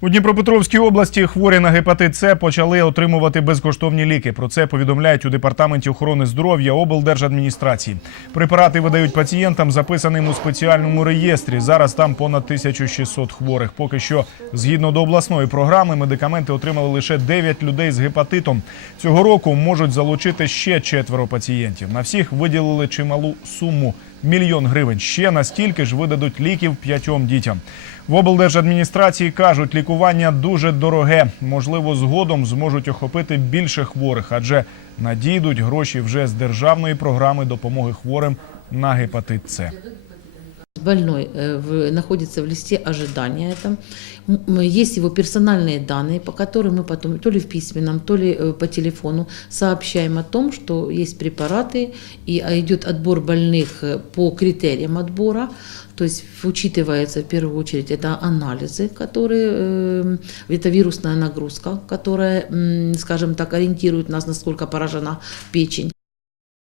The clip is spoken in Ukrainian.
У Дніпропетровській області хворі на гепатит С почали отримувати безкоштовні ліки. Про це повідомляють у департаменті охорони здоров'я облдержадміністрації. Препарати видають пацієнтам, записаним у спеціальному реєстрі. Зараз там понад 1600 хворих. Поки що, згідно до обласної програми, медикаменти отримали лише 9 людей з гепатитом. Цього року можуть залучити ще четверо пацієнтів. На всіх виділили чималу суму мільйон гривень. Ще настільки ж видадуть ліків п'ятьом дітям. В облдержадміністрації кажуть, лікування дуже дороге. Можливо, згодом зможуть охопити більше хворих, адже надійдуть гроші вже з державної програми допомоги хворим на гепатит С. Больной э, находится в листе ожидания. Это. М, м, Есть его персональные данные, по которым мы потом то ли в письменном, то ли э, по телефону сообщаем о том, что есть препараты, и а, идет отбор больных э, по критериям отбора. То есть учитывается в первую очередь это анализы, которые, э, это вирусная нагрузка, которая, скажем так, ориентирует нас, насколько поражена печень.